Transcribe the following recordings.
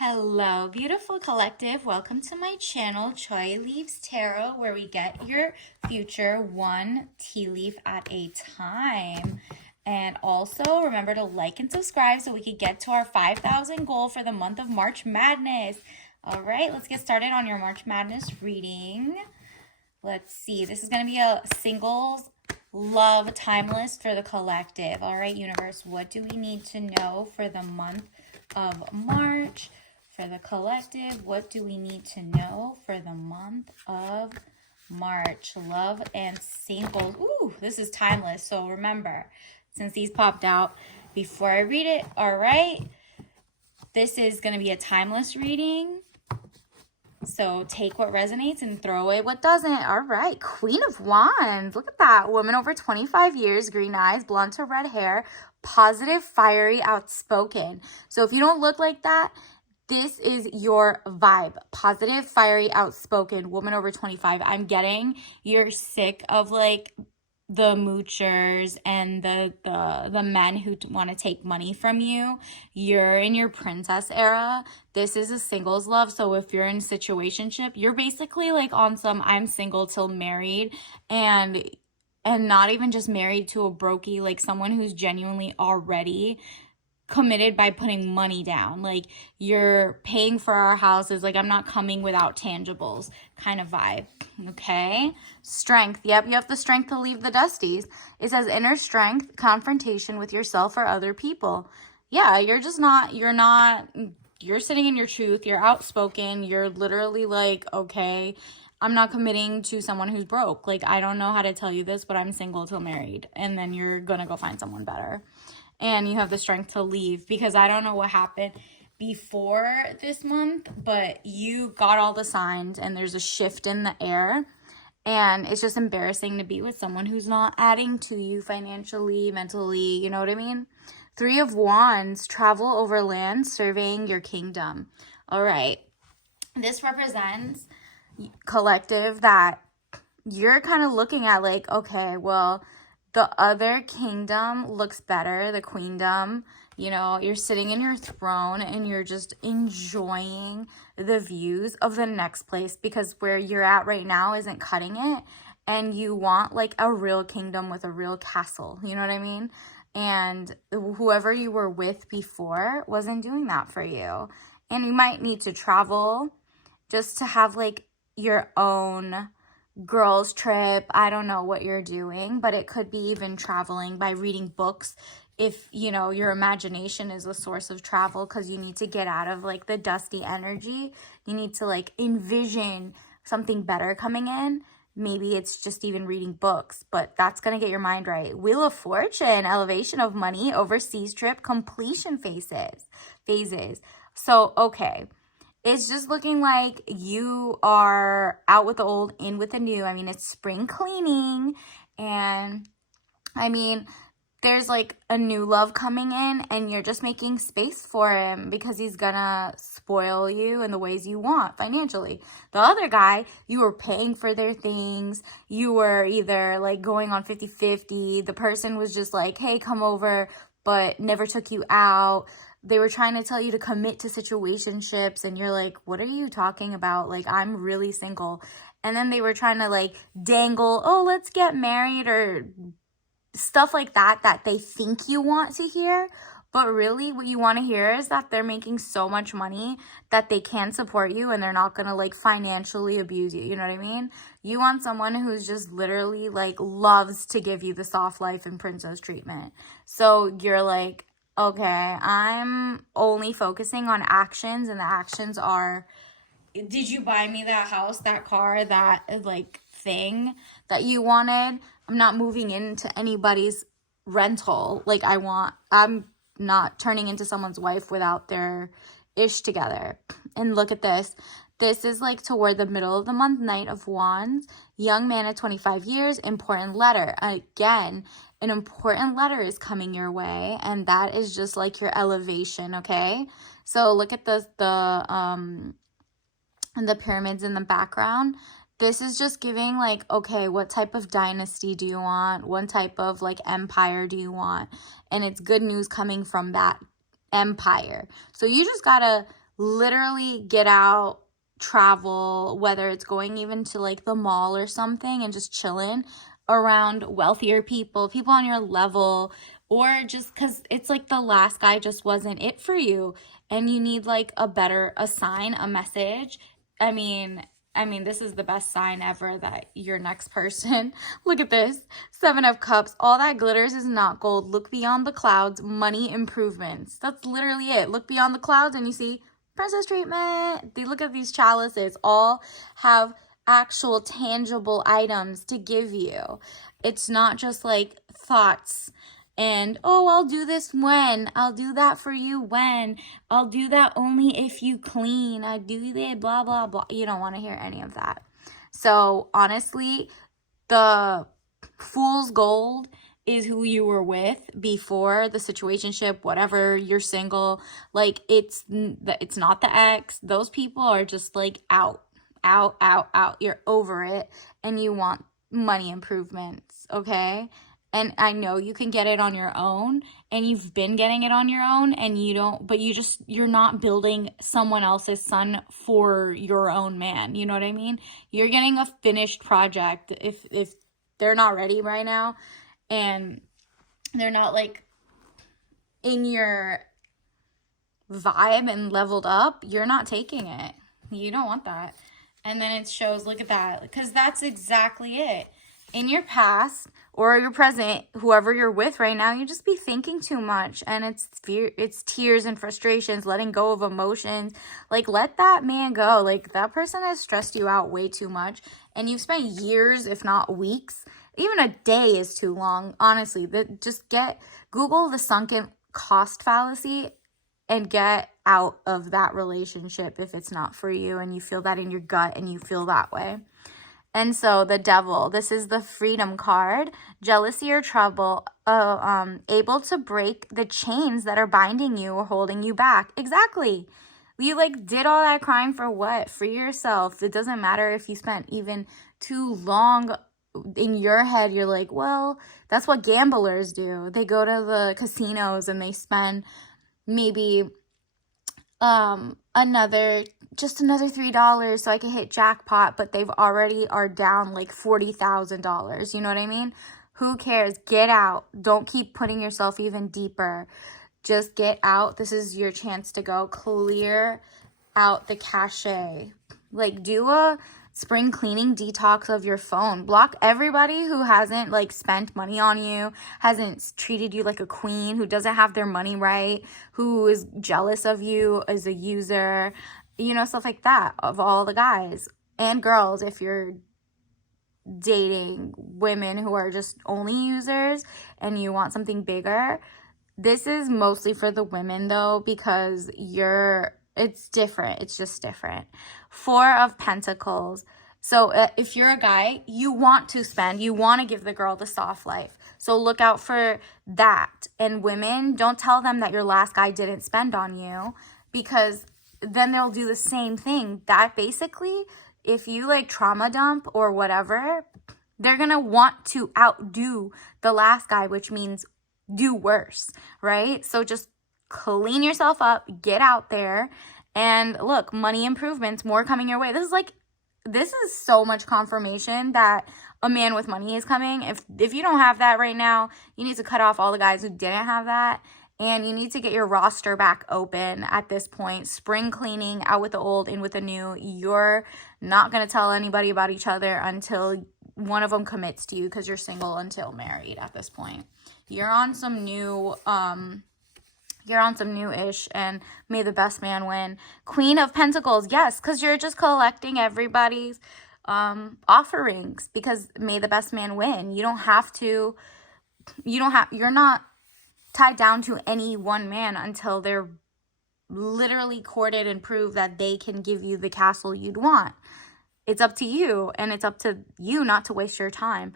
Hello, beautiful collective. Welcome to my channel, Choi Leaves Tarot, where we get your future one tea leaf at a time. And also remember to like and subscribe so we can get to our 5,000 goal for the month of March Madness. All right, let's get started on your March Madness reading. Let's see. This is going to be a singles love timeless for the collective. All right, universe, what do we need to know for the month of March? For the collective, what do we need to know for the month of March? Love and singles. Ooh, this is timeless. So remember, since these popped out before I read it, all right, this is going to be a timeless reading. So take what resonates and throw away what doesn't. All right, Queen of Wands. Look at that. Woman over 25 years, green eyes, blonde to red hair, positive, fiery, outspoken. So if you don't look like that, this is your vibe. Positive, fiery, outspoken, woman over 25. I'm getting you're sick of like the moochers and the men who want to take money from you. You're in your princess era. This is a singles love. So if you're in a situationship, you're basically like on some I'm single till married, and not even just married to a brokey, like someone who's genuinely already committed by putting money down. Like, you're paying for our houses, like I'm not coming without tangibles kind of vibe. Okay, strength. Yep, you have the strength to leave the dusties. It says inner strength, confrontation with yourself or other people. Yeah, you're sitting in your truth, you're outspoken, you're literally like, okay, I'm not committing to someone who's broke. Like, I don't know how to tell you this, but I'm single till married, and then you're gonna go find someone better. And you have the strength to leave, because I don't know what happened before this month, but you got all the signs and there's a shift in the air, and it's just embarrassing to be with someone who's not adding to you financially, mentally, you know what I mean? Three of Wands, travel over land, surveying your kingdom. All right, this represents collective that you're kind of looking at like, okay, well, the other kingdom looks better, the queendom. You know, you're sitting in your throne and you're just enjoying the views of the next place, because where you're at right now isn't cutting it. And you want like a real kingdom with a real castle. You know what I mean? And whoever you were with before wasn't doing that for you. And you might need to travel just to have like your own girls trip. I don't know what you're doing, but it could be even traveling by reading books. If you know your imagination is a source of travel, because you need to get out of like the dusty energy, you need to like envision something better coming in. Maybe it's just even reading books, but that's going to get your mind right. Wheel of Fortune, elevation of money, overseas trip, completion phases. So okay, it's just looking like you are out with the old, in with the new. I mean, it's spring cleaning, and I mean, there's like a new love coming in, and you're just making space for him because he's gonna spoil you in the ways you want financially. The other guy, you were paying for their things. You were either like going on 50-50. The person was just like, hey, come over, but never took you out. They were trying to tell you to commit to situationships, and you're like, what are you talking about? Like, I'm really single. And then they were trying to like dangle, oh, let's get married, or stuff like that they think you want to hear. But really what you want to hear is that they're making so much money that they can support you, and they're not going to like financially abuse you. You know what I mean? You want someone who's just literally like loves to give you the soft life and princess treatment. So you're like, okay, I'm only focusing on actions, and the actions are, did you buy me that house, that car, that like thing that you wanted? I'm not moving into anybody's rental. Like, I'm not turning into someone's wife without their ish together. And look at this. This is like toward the middle of the month, Knight of Wands, young man at 25 years, important letter. Again, an important letter is coming your way, and that is just like your elevation, okay? So look at the pyramids in the background. This is just giving like, okay, what type of dynasty do you want? What type of like empire do you want? And it's good news coming from that empire. So you just gotta literally get out, travel, whether it's going even to like the mall or something and just chilling around wealthier people, people on your level, or just because it's like the last guy just wasn't it for you and you need like a sign, a message. I mean, this is the best sign ever that your next person, look at this, 7 of Cups, all that glitters is not gold. Look beyond the clouds, money improvements. That's literally it. Look beyond the clouds and you see princess treatment. They look at these chalices, all have actual tangible items to give you. It's not just like thoughts and, oh, I'll do this when, I'll do that for you when, I'll do that only if you clean, I do that, blah, blah, blah. You don't want to hear any of that. So honestly, the fool's gold is who you were with before the situationship, whatever, you're single. Like, it's not the ex. Those people are just like out. You're over it and you want money improvements, okay? And I know you can get it on your own and you've been getting it on your own and you don't, but you're not building someone else's son for your own man. You know what I mean? You're getting a finished project. If they're not ready right now and they're not like in your vibe and leveled up, you're not taking it. You don't want that. And then it shows, look at that, because that's exactly it. In your past or your present, whoever you're with right now, you just be thinking too much, and it's fear, it's tears and frustrations, letting go of emotions. Like, let that man go. Like, that person has stressed you out way too much, and you've spent years, if not weeks. Even a day is too long, honestly. Google the sunken cost fallacy and get out of that relationship if it's not for you and you feel that in your gut and you feel that way. And so the Devil, this is the Freedom card. Jealousy or trouble, able to break the chains that are binding you or holding you back. Exactly. You like did all that crying for what? Free yourself. It doesn't matter if you spent even too long in your head. You're like, well, that's what gamblers do. They go to the casinos and they spend maybe another $3 so I can hit jackpot, but they've already are down like $40,000. You know what I mean? Who cares? Get out. Don't keep putting yourself even deeper. Just get out. This is your chance to go clear out the cachet. Like, do a spring cleaning detox of your phone. Block everybody who hasn't like spent money on you, hasn't treated you like a queen, who doesn't have their money right, who is jealous of you as a user, you know, stuff like that, of all the guys and girls. If you're dating women who are just only users and you want something bigger, this is mostly for the women though, because it's different. It's just different. 4 of Pentacles. So if you're a guy, you want to spend, you want to give the girl the soft life. So look out for that. And women, don't tell them that your last guy didn't spend on you, because then they'll do the same thing. That basically, if you like trauma dump or whatever, they're going to want to outdo the last guy, which means do worse, right? So just clean yourself up, get out there, and look, money improvements, more coming your way. This is so much confirmation that a man with money is coming. If you don't have that right now, you need to cut off all the guys who didn't have that, and you need to get your roster back open at this point. Spring cleaning, out with the old, in with the new. You're not going to tell anybody about each other until one of them commits to you, because you're single until married at this point. You're on some new-ish, and may the best man win. Queen of Pentacles, yes, because you're just collecting everybody's offerings, because may the best man win. You're not tied down to any one man until they're literally courted and prove that they can give you the castle you'd want. It's up to you, and it's up to you not to waste your time.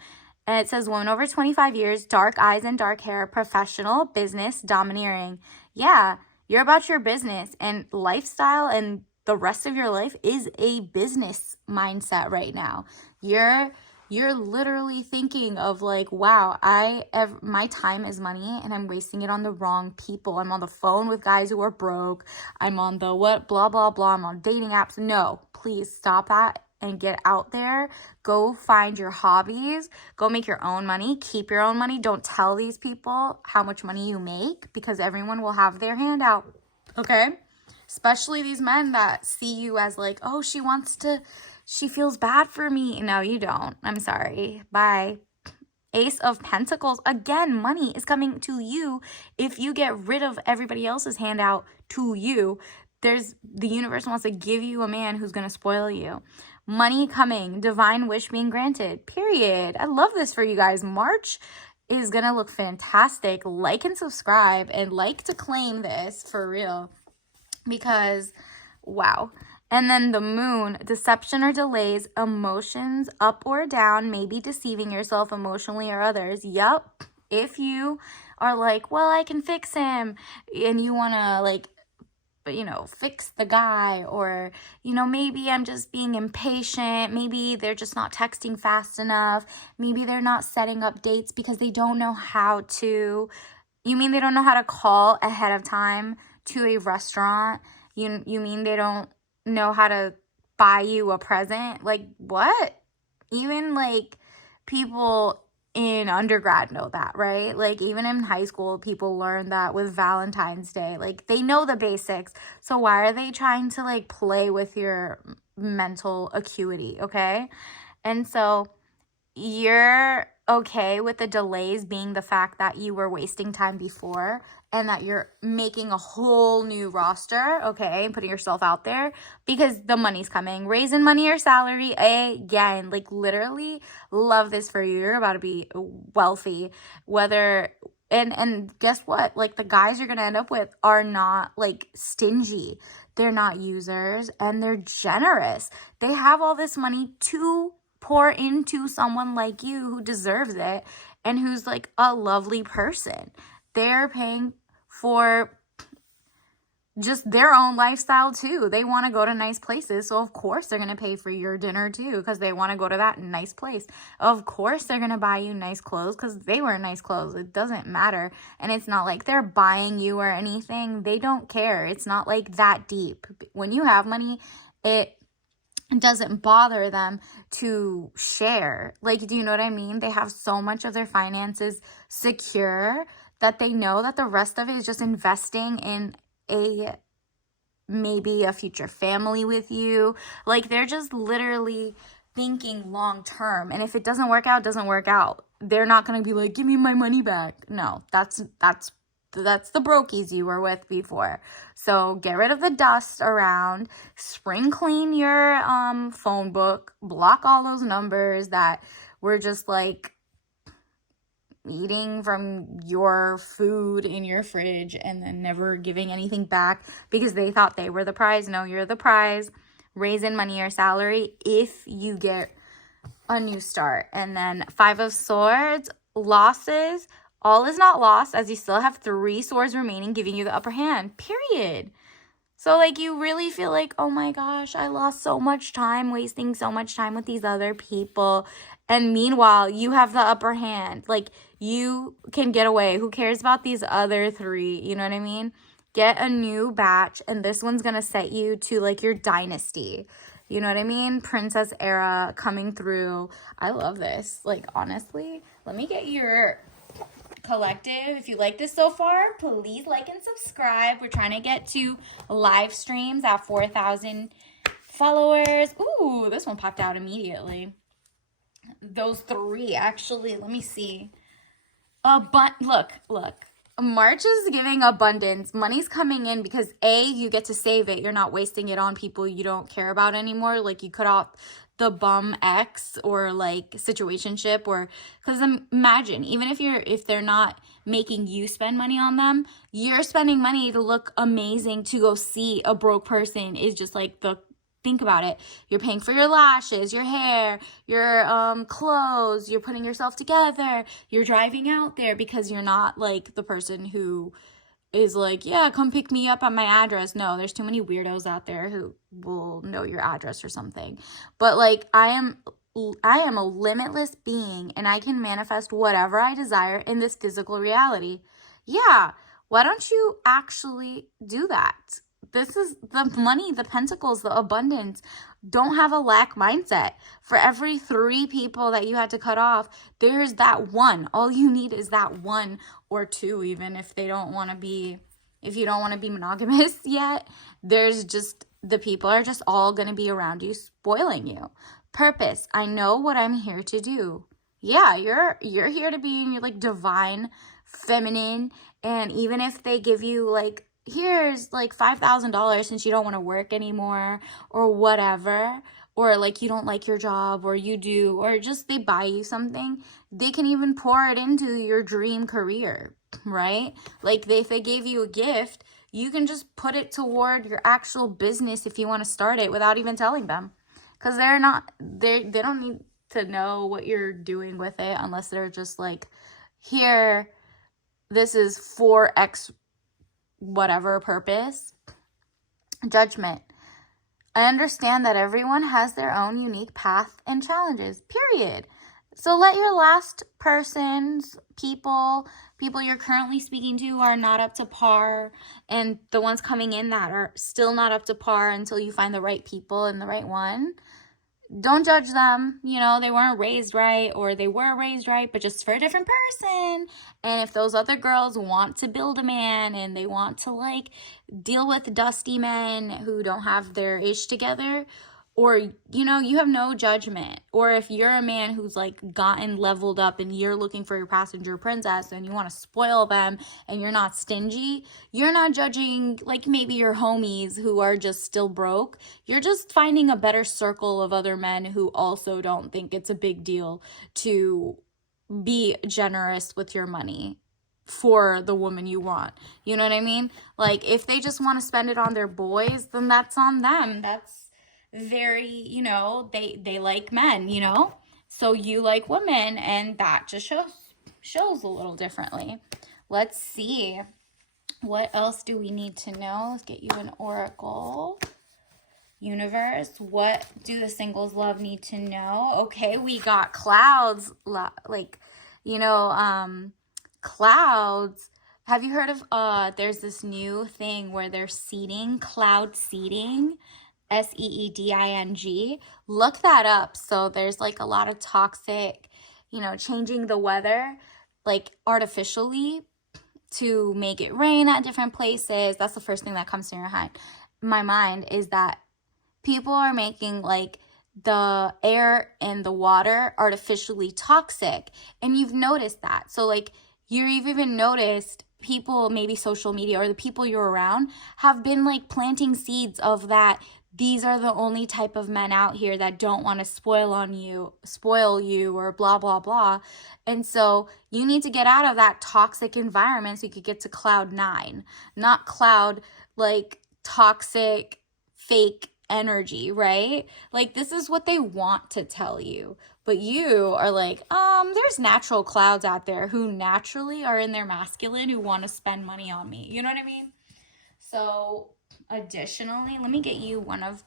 And it says, woman over 25 years, dark eyes and dark hair, professional, business, domineering. Yeah, you're about your business, and lifestyle and the rest of your life is a business mindset right now. you're literally thinking of like, wow, my time is money and I'm wasting it on the wrong people. I'm on the phone with guys who are broke. I'm on the what, blah, blah, blah. I'm on dating apps. No, please stop that and get out there. Go find your hobbies. Go make your own money. Keep your own money. Don't tell these people how much money you make, because everyone will have their hand out. Okay? Especially these men that see you as like, oh, she feels bad for me. No, you don't. I'm sorry. Bye. Ace of Pentacles. Again, money is coming to you if you get rid of everybody else's handout to you. The universe wants to give you a man who's going to spoil you. Money coming. Divine wish being granted. Period. I love this for you guys. March is going to look fantastic. Like and subscribe, and like to claim this for real, because wow. And then the moon, deception or delays, emotions up or down, maybe deceiving yourself emotionally or others. Yup. If you are like, well, I can fix him, and you want to like, fix the guy, or, maybe I'm just being impatient. Maybe they're just not texting fast enough. Maybe they're not setting up dates because they don't know how to. You mean they don't know how to call ahead of time to a restaurant? You mean they don't know how to buy you a present? Like, what? Even like people in undergrad know that, right? Like even in high school, people learn that with Valentine's Day. Like they know the basics. So why are they trying to like play with your mental acuity? Okay. And so you're okay with the delays being the fact that you were wasting time before, and that you're making a whole new roster, okay, and putting yourself out there because the money's coming. Raising money or salary, again, like literally love this for you. You're about to be wealthy. And guess what? Like the guys you're going to end up with are not like stingy. They're not users, and they're generous. They have all this money to pour into someone like you who deserves it and who's like a lovely person. They're paying for just their own lifestyle too. They want to go to nice places, so of course they're going to pay for your dinner too, because they want to go to that nice place. Of course they're going to buy you nice clothes because they wear nice clothes. It doesn't matter. And it's not like they're buying you or anything. They don't care. It's not like that deep. When you have money, it doesn't bother them to share. Like, do you know what I mean? They have so much of their finances secure that they know that the rest of it is just investing in maybe a future family with you. Like they're just literally thinking long term. And if it doesn't work out, it doesn't work out. They're not going to be like, give me my money back. No, that's the brokies you were with before. So get rid of the dust around, spring clean your phone book, block all those numbers that were just like eating from your food in your fridge and then never giving anything back because they thought they were the prize. No, you're the prize. Raise in money or salary if you get a new start. And then 5 of Swords, losses. All is not lost, as you still have 3 swords remaining, giving you the upper hand. Period. So, like, you really feel like, oh my gosh, I lost so much time, wasting so much time with these other people. And meanwhile, you have the upper hand. Like, you can get away. Who cares about these other 3? You know what I mean? Get a new batch, and this one's going to set you to, like, your dynasty. You know what I mean? Princess era coming through. I love this. Like, honestly, let me get your collective. If you like this so far, please like and subscribe. We're trying to get to live streams at 4,000 followers. Ooh, this one popped out immediately. Those 3, actually. Let me see. Look. March is giving abundance. Money's coming in because you get to save it. You're not wasting it on people you don't care about anymore. Like you cut off the bum ex or like situationship, or because imagine even if they're not making you spend money on them, you're spending money to look amazing to go see a broke person is just like think about it. You're paying for your lashes, your hair, your clothes, you're putting yourself together, you're driving out there because you're not like the person who is like, yeah, come pick me up at my address. No, there's too many weirdos out there who will know your address or something. But like I am I am a limitless being and I can manifest whatever I desire in this physical reality. Yeah, why don't you actually do that? This is the money, the pentacles, the abundance. Don't have a lack mindset. For every 3 people that you had to cut off, there's that one. All you need is that one or 2, even if they don't want to be, if you don't want to be monogamous yet. There's just, the people are just all going to be around you spoiling you. Purpose. I know what I'm here to do. Yeah, you're here to be in your like divine feminine, and even if they give you like, here's like $5,000 since you don't want to work anymore or whatever, or like you don't like your job or you do, or just they buy you something, they can even pour it into your dream career, right? Like if they gave you a gift, you can just put it toward your actual business if you want to start it without even telling them. Because they don't need to know what you're doing with it unless they're just like, here, this is for X whatever purpose. Judgment. I understand that everyone has their own unique path and challenges, period. So let your last person's people you're currently speaking to are not up to par, and the ones coming in that are still not up to par until you find the right people and the right one. Don't judge them. You know, they weren't raised right, or they were raised right, but just for a different person. And if those other girls want to build a man and they want to like deal with dusty men who don't have their ish together, or, you know, you have no judgment. Or if you're a man who's like gotten leveled up and you're looking for your passenger princess and you want to spoil them and you're not stingy, you're not judging like maybe your homies who are just still broke. You're just finding a better circle of other men who also don't think it's a big deal to be generous with your money for the woman you want. You know what I mean? Like if they just want to spend it on their boys, then that's on them. That's very, you know, they like men, you know, so you like women, and that just shows a little differently. Let's see, what else do we need to know? Let's get you an oracle. Universe, what do the singles love need to know? Okay, we got clouds, like, you know, clouds. Have you heard of there's this new thing where they're seeding, cloud seeding, SEEDING. Look that up. So there's like a lot of toxic, you know, changing the weather like artificially to make it rain at different places. That's the first thing that comes to my mind is that people are making like the air and the water artificially toxic. And you've noticed that. So like you've even noticed people, maybe social media or the people you're around, have been like planting seeds of that. These are the only type of men out here that don't want to spoil you, or blah, blah, blah. And so you need to get out of that toxic environment so you could get to cloud 9, not cloud like toxic, fake energy, right? Like this is what they want to tell you. But you are like, there's natural clouds out there who naturally are in their masculine who want to spend money on me. You know what I mean? So additionally, let me get you one of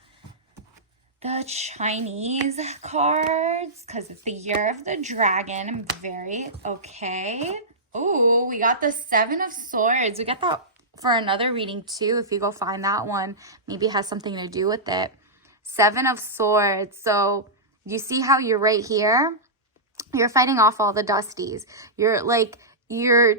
the Chinese cards because it's the year of the dragon. I'm very okay. Oh, we got the 7 of Swords. We got that for another reading too. If you go find that one, maybe it has something to do with it. 7 of Swords. So you see how you're right here? You're fighting off all the dusties. You're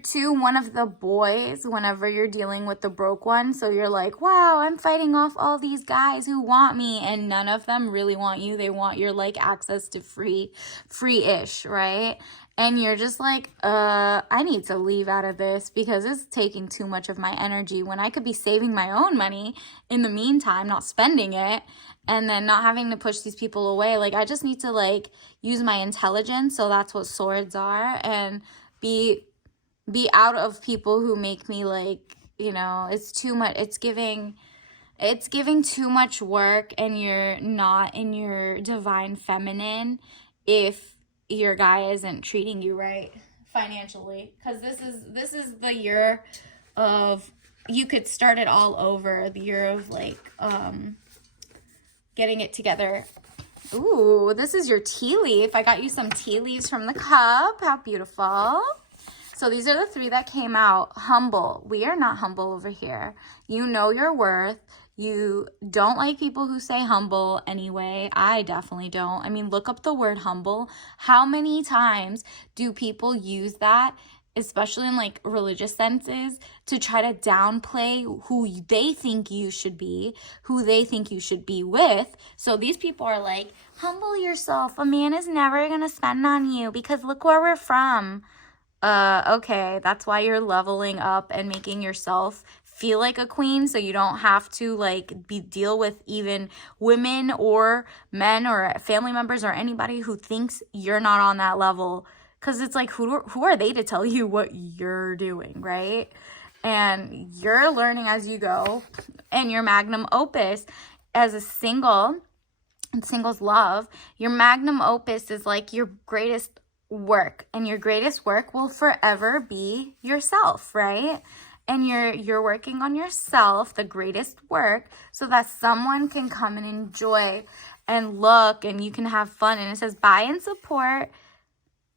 too one of the boys whenever you're dealing with the broke one. So you're like, wow, I'm fighting off all these guys who want me, and none of them really want you. They want your like access to free-ish, right? And you're just like, I need to leave out of this because it's taking too much of my energy when I could be saving my own money in the meantime, not spending it, and then not having to push these people away. Like I just need to like use my intelligence. So that's what swords are, and be out of people who make me like, you know, it's too much. It's giving too much work, and you're not in your divine feminine if your guy isn't treating you right financially. Because this is the year of, you could start it all over, the year of like getting it together Ooh, this is your tea leaf. I got you some tea leaves from the cup. How beautiful. So these are the 3 that came out. Humble. We are not humble over here. You know your worth. You don't like people who say humble anyway. I definitely don't. I mean, look up the word humble. How many times do people use that, especially in like religious senses, to try to downplay who they think you should be, who they think you should be with? So these people are like, humble yourself. A man is never going to spend on you because look where we're from. Okay, that's why you're leveling up and making yourself feel like a queen, so you don't have to like deal with even women or men or family members or anybody who thinks you're not on that level, because it's like, who are they to tell you what you're doing, right? And you're learning as you go. And your magnum opus as a single, and singles love, your magnum opus is like your greatest work, and your greatest work will forever be yourself, right? And you're working on yourself, the greatest work, so that someone can come and enjoy and look, and you can have fun. And it says buy and support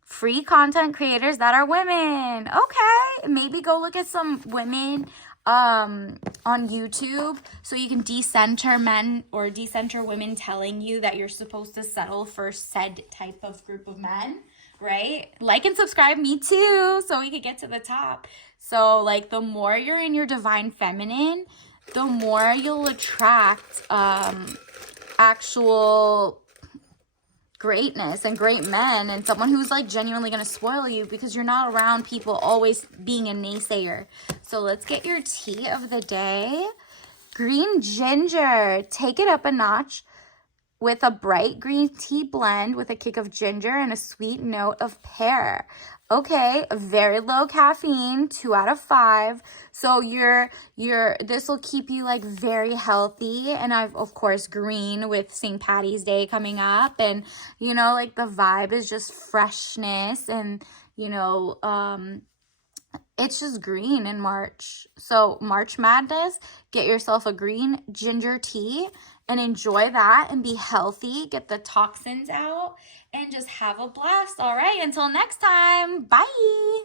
free content creators that are women. Okay, maybe go look at some women on YouTube, so you can decenter men or decenter women telling you that you're supposed to settle for said type of group of men, right? Like and subscribe, me too, so we could get to the top. So like, the more you're in your divine feminine, the more you'll attract actual greatness and great men, and someone who's like genuinely going to spoil you, because you're not around people always being a naysayer. So let's get your tea of the day. Green ginger. Take it up a notch with a bright green tea blend with a kick of ginger and a sweet note of pear. Okay, very low caffeine, 2 out of 5. So this will keep you like very healthy. And I've, of course, green with St. Patty's Day coming up, and you know, like the vibe is just freshness, and you know, it's just green in March. So March Madness, get yourself a green ginger tea and enjoy that and be healthy. Get the toxins out and just have a blast. All right, until next time. Bye.